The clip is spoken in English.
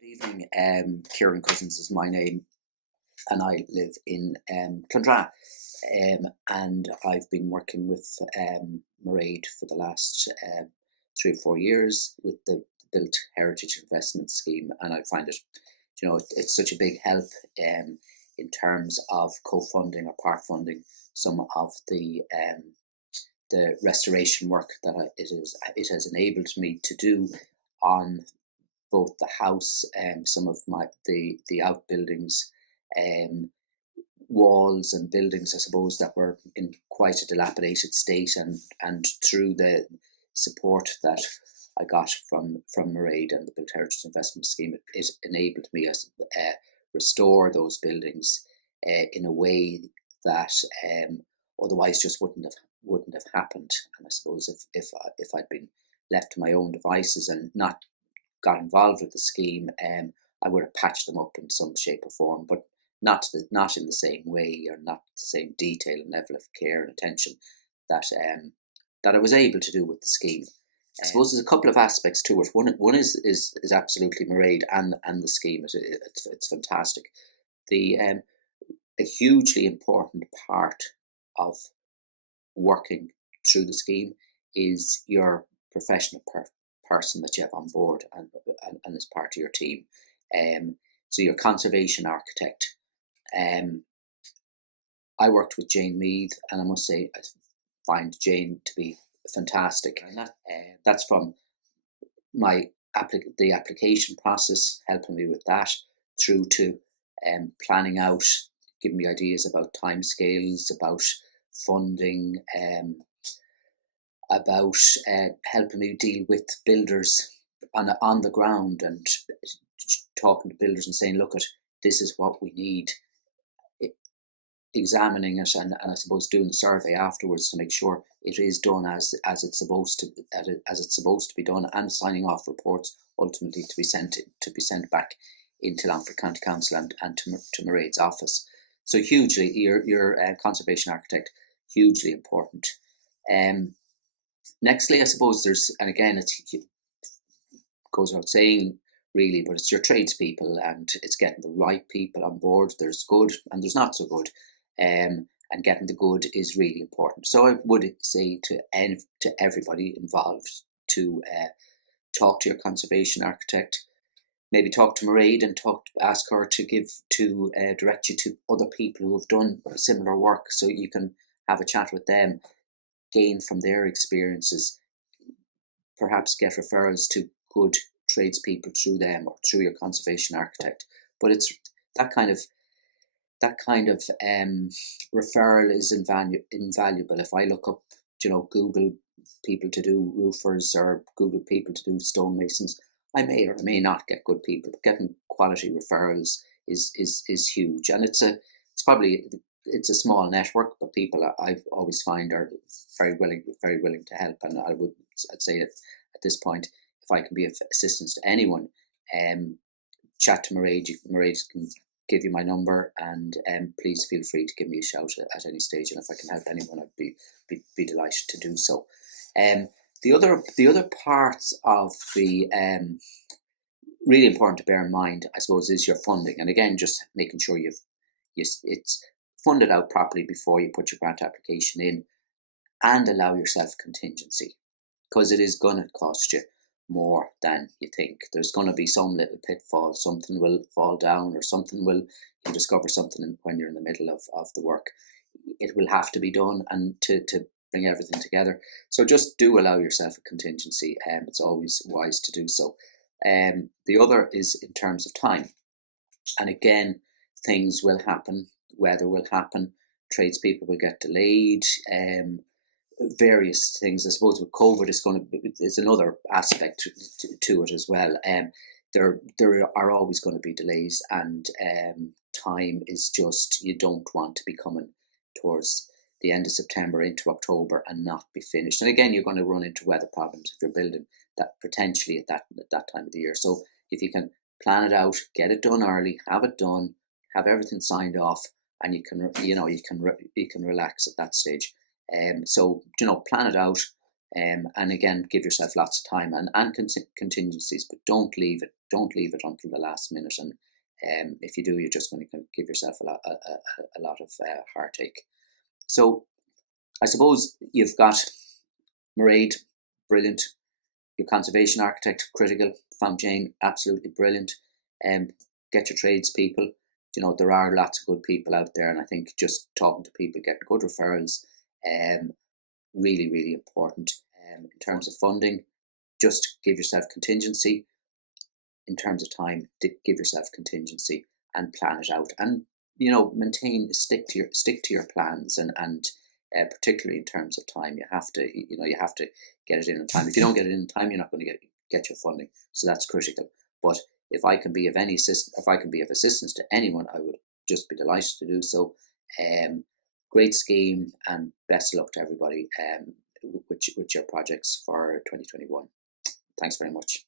Good evening. Ciaran Cousins is my name, and I live in Clondra. And I've been working with Mairead for the last 3 or 4 years with the Built Heritage Investment Scheme, and I find it, it's such a big help in terms of co-funding or part funding some of the restoration work that it has enabled me to do on both the house and some of the outbuildings, um, walls and buildings, I suppose, that were in quite a dilapidated state, and through the support that I got from Mairead and the Built Heritage Investment Scheme, it enabled me to restore those buildings in a way that otherwise just wouldn't have happened. And I suppose if I'd been left to my own devices and not got involved with the scheme, I would have patched them up in some shape or form, but not in the same way, or not the same detail and level of care and attention that that I was able to do with the scheme. I suppose there's a couple of aspects to it. One is absolutely Mairead and the scheme. It's fantastic. The A hugely important part of working through the scheme is your professional person that you have on board and as part of your team. So your conservation architect. I worked with Jane Mead, and I must say I find Jane to be fantastic. And that's from the application process, helping me with that, through to planning out, giving me ideas about timescales, about funding, about helping me deal with builders on the ground, and talking to builders and saying, look, this is what we need, examining it, and I suppose doing the survey afterwards to make sure it is done as it's supposed to be done, and signing off reports ultimately to be sent back into Longford County Council and to Mairead's office. So hugely, your conservation architect, hugely important. Nextly, I suppose and again, it goes without saying really, but it's your tradespeople, and it's getting the right people on board. There's good and there's not so good, and getting the good is really important. So I would say to everybody involved to talk to your conservation architect, maybe talk to Mairead and ask her to direct you to other people who have done similar work, so you can have a chat with them, gain from their experiences, perhaps get referrals to good tradespeople through them or through your conservation architect. But it's that kind of referral is invaluable. If I look up, Google people to do roofers or Google people to do stonemasons, I may or may not get good people, but getting quality referrals is huge. And it's a small network, but people I've always find are very willing to help. And I'd say at this point, if I can be of assistance to anyone, chat to Mairead. Mairead can give you my number, and please feel free to give me a shout at any stage. And if I can help anyone, I'd be delighted to do so. The other parts of the really important to bear in mind, I suppose, is your funding. And again, just making sure it's funded out properly before you put your grant application in, and allow yourself contingency, because it is going to cost you more than you think. There's going to be some little pitfall, something will fall down, or you'll discover something when you're in the middle of the work. It will have to be done, and to bring everything together. So just do allow yourself a contingency. It's always wise to do so. The other is in terms of time. And again, things will happen, weather will happen, tradespeople will get delayed, various things. I suppose with COVID, it's another aspect to it as well. There are always going to be delays, and time is just, you don't want to be coming towards the end of September into October and not be finished. And again, you're going to run into weather problems if you're building that potentially at that time of the year. So if you can plan it out, get it done early, have it done, have everything signed off, and you can relax at that stage. So plan it out, And again, give yourself lots of time and contingencies, but don't leave it. Don't leave it until the last minute. And if you do, you're just going to give yourself a lot of heartache. So I suppose you've got Mairead, brilliant. Your conservation architect, critical. Found Jane, absolutely brilliant. Get your tradespeople. You know, there are lots of good people out there, and I think just talking to people, getting good referrals, really, really important. In terms of funding, just give yourself contingency. In terms of time, give yourself contingency and plan it out. And you know, stick to your plans, and particularly in terms of time, you have to get it in time. If you don't get it in time, you're not going to get your funding. So that's critical. But if I can be of assistance to anyone, I would just be delighted to do so. Great scheme, and best of luck to everybody with your projects for 2021. Thanks very much.